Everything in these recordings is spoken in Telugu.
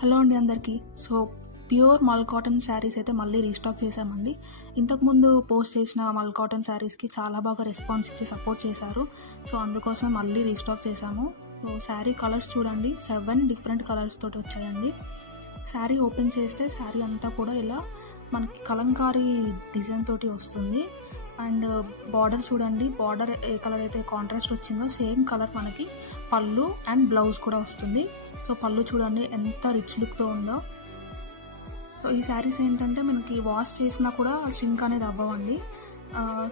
హలో అండి అందరికీ. ప్యూర్ మల్ కాటన్ శారీస్ అయితే మళ్ళీ రీస్టాక్ చేశామండి. ఇంతకుముందు పోస్ట్ చేసిన మల్ కాటన్ శారీస్కి చాలా బాగా రెస్పాన్స్ ఇచ్చి సపోర్ట్ చేశారు. అందుకోసమే మళ్ళీ రీస్టాక్ చేశాము. శారీ కలర్స్ చూడండి, 7 డిఫరెంట్ కలర్స్ తోటి వచ్చాయండి. శారీ ఓపెన్ చేస్తే శారీ అంతా కూడా ఇలా మనకి కలంకారీ డిజైన్ తోటి వస్తుంది. అండ్ బార్డర్ చూడండి, బార్డర్ ఏ కలర్ అయితే కాంట్రాస్ట్ వచ్చిందో సేమ్ కలర్ మనకి పళ్ళు అండ్ బ్లౌజ్ కూడా వస్తుంది. పళ్ళు చూడండి ఎంత రిచ్ లుక్తో ఉందో. ఈ శారీస్ ఏంటంటే మనకి వాష్ చేసినా కూడా ష్రింక్ అనేది అవ్వవండి.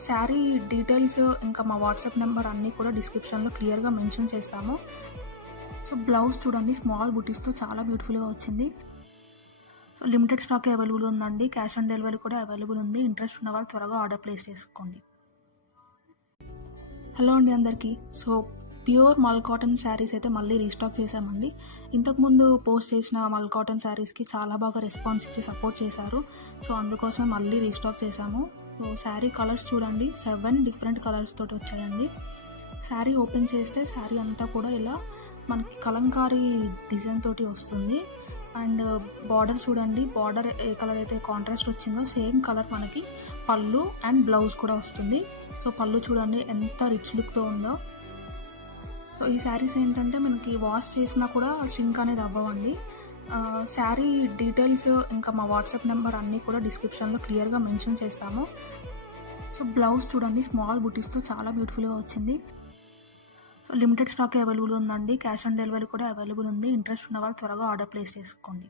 శారీ డీటెయిల్స్ ఇంకా మా వాట్సాప్ నెంబర్ అన్నీ కూడా డిస్క్రిప్షన్లో క్లియర్గా మెన్షన్ చేస్తాము. బ్లౌజ్ చూడండి, స్మాల్ బుటీస్తో చాలా బ్యూటిఫుల్గా వచ్చింది. లిమిటెడ్ స్టాక్ అవైలబుల్ ఉందండి. క్యాష్ ఆన్ డెలివరీ కూడా అవైలబుల్ ఉంది. ఇంట్రెస్ట్ ఉన్న వాళ్ళు త్వరగా ఆర్డర్ ప్లేస్ చేసుకోండి. హలో అండి అందరికీ. ప్యూర్ మల్ కాటన్ శారీస్ అయితే మళ్ళీ రీస్టాక్ చేశామండి. ఇంతకుముందు పోస్ట్ చేసిన మల్ కాటన్ శారీస్కి చాలా బాగా రెస్పాన్స్ ఇచ్చి సపోర్ట్ చేశారు. అందుకోసమే మళ్ళీ రీస్టాక్ చేశాము. శారీ కలర్స్ చూడండి, 7 డిఫరెంట్ కలర్స్ తోటి వచ్చాయండి. శారీ ఓపెన్ చేస్తే శారీ అంతా కూడా ఇలా మనకి కలంకారీ డిజైన్ తోటి వస్తుంది. అండ్ బార్డర్ చూడండి, బార్డర్ ఏ కలర్ అయితే కాంట్రాస్ట్ వచ్చిందో సేమ్ కలర్ మనకి పళ్ళు అండ్ బ్లౌజ్ కూడా వస్తుంది. పళ్ళు చూడండి ఎంత రిచ్ లుక్తో ఉందో. ఈ శారీస్ ఏంటంటే మనకి వాష్ చేసినా కూడా ష్రింక్ అనేది అవ్వవండి. శారీ డీటెయిల్స్ ఇంకా మా వాట్సాప్ నెంబర్ అన్నీ కూడా డిస్క్రిప్షన్లో క్లియర్గా మెన్షన్ చేస్తాము. బ్లౌజ్ చూడండి, స్మాల్ బుటీస్తో చాలా బ్యూటిఫుల్గా వచ్చింది. లిమిటెడ్ స్టాక్ అవైలబుల్ ఉందండి. క్యాష్ ఆన్ డెలివరీ కూడా అవైలబుల్ ఉంది. ఇంట్రెస్ట్ ఉన్న వాళ్ళు త్వరగా ఆర్డర్ ప్లేస్ చేసుకోండి.